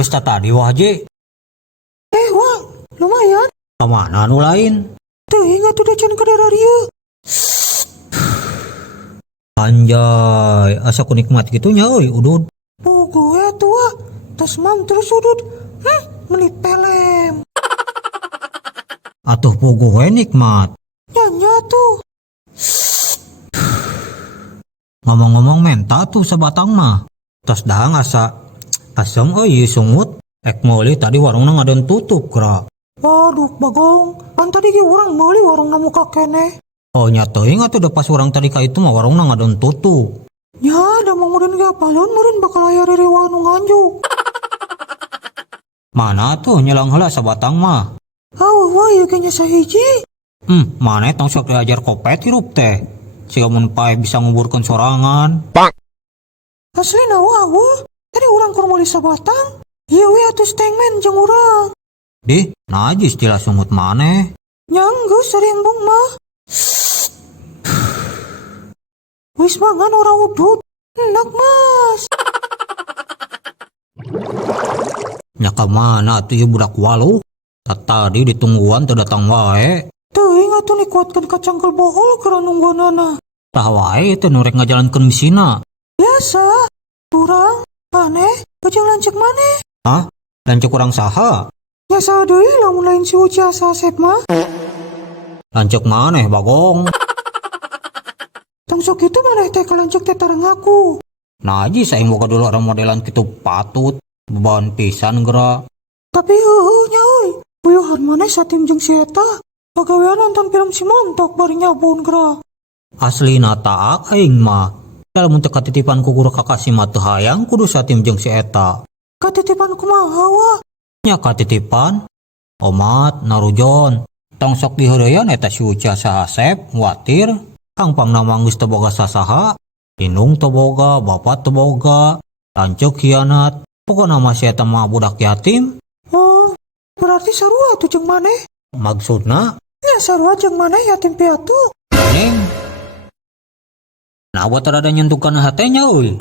geus tadi wah je. Wah, lumayan. Kemana anu lain? Tuh ingat udah can ke radio. Anjay, asa ku nikmat gitunya euy udud. Pogo ya tua. Tas mam terus udud. Menit pelem. Atuh puguh we nikmat. Nyanya tuh. Ngomong-ngomong menta tuh sebatang mah. Tos dahang asa asem euy sungut. Ek meuli tadi warungna ngadeun tutup kra. Waduh Bagong, kan tadi ge urang meuli warungna muka kene. Oh nya teuing atuh da pas urang tadi ka itu mah warungna ngadeun tutup. Ya, da meureun ge apalun meureun bakal aya ririwah nu nganjuk. Mana tuh nyelang heula sabatang mah. Wah, ieu ge nya sahiji. Maneh tong sok diajar kopet hirup teh. Siga mun pae bisa nguburkeun sorangan. Aslina wah. Tadi urang keur meuli sabatang. Ieu we atuh stengmen jeung urang. Dih, najis istilah sungut maneh. Nyanggeus sariembung mah. Wis mangan ora udud. Enak mas. Nya ka mana atuh ieu budak waluh? Tadi ditungguan teu datang wae. Teuing atuh nikuatkeun kacangkel bohol keur nungguanana. Tah wae teh nu rek ngajalankeun misina. Biasa. Urang, aneh, bajang lancek maneh. Hah? Lanceuk urang saha? Biasa deui lamun lain si Uci asa Asep mah. Lanceuk maneh Bagong. Tong sok kitu maneh teh kalancek teh tareng aku. Najis aing boga dulu orang modelan kitu patut. Beban pisan geura. Tapi nya euy, uyuhan maneh satim jeung si eta. Pagawean nonton film si Montok bari nyabun geura. Aslina taak aing mah. Lamun teu katitipan ku guru kakasih mah teu hayang kudu satim jeung si eta. Katitipan kumaha wa? Nya katitipan omat narujon. Tong sok diheureyan eta si Uca sahasep watir. Kang pangnama geus teu boga sasaha. Indung teu boga, bapak teu boga. Lanceuk hianat. Pokona mah si eta mah budak yatim. Oh, berarti sarua tuh jeung maneh. Maksudna Ya sarua jeung maneh yatim piatu. neng. Nah buat rada nyentuhkan hatenya euy.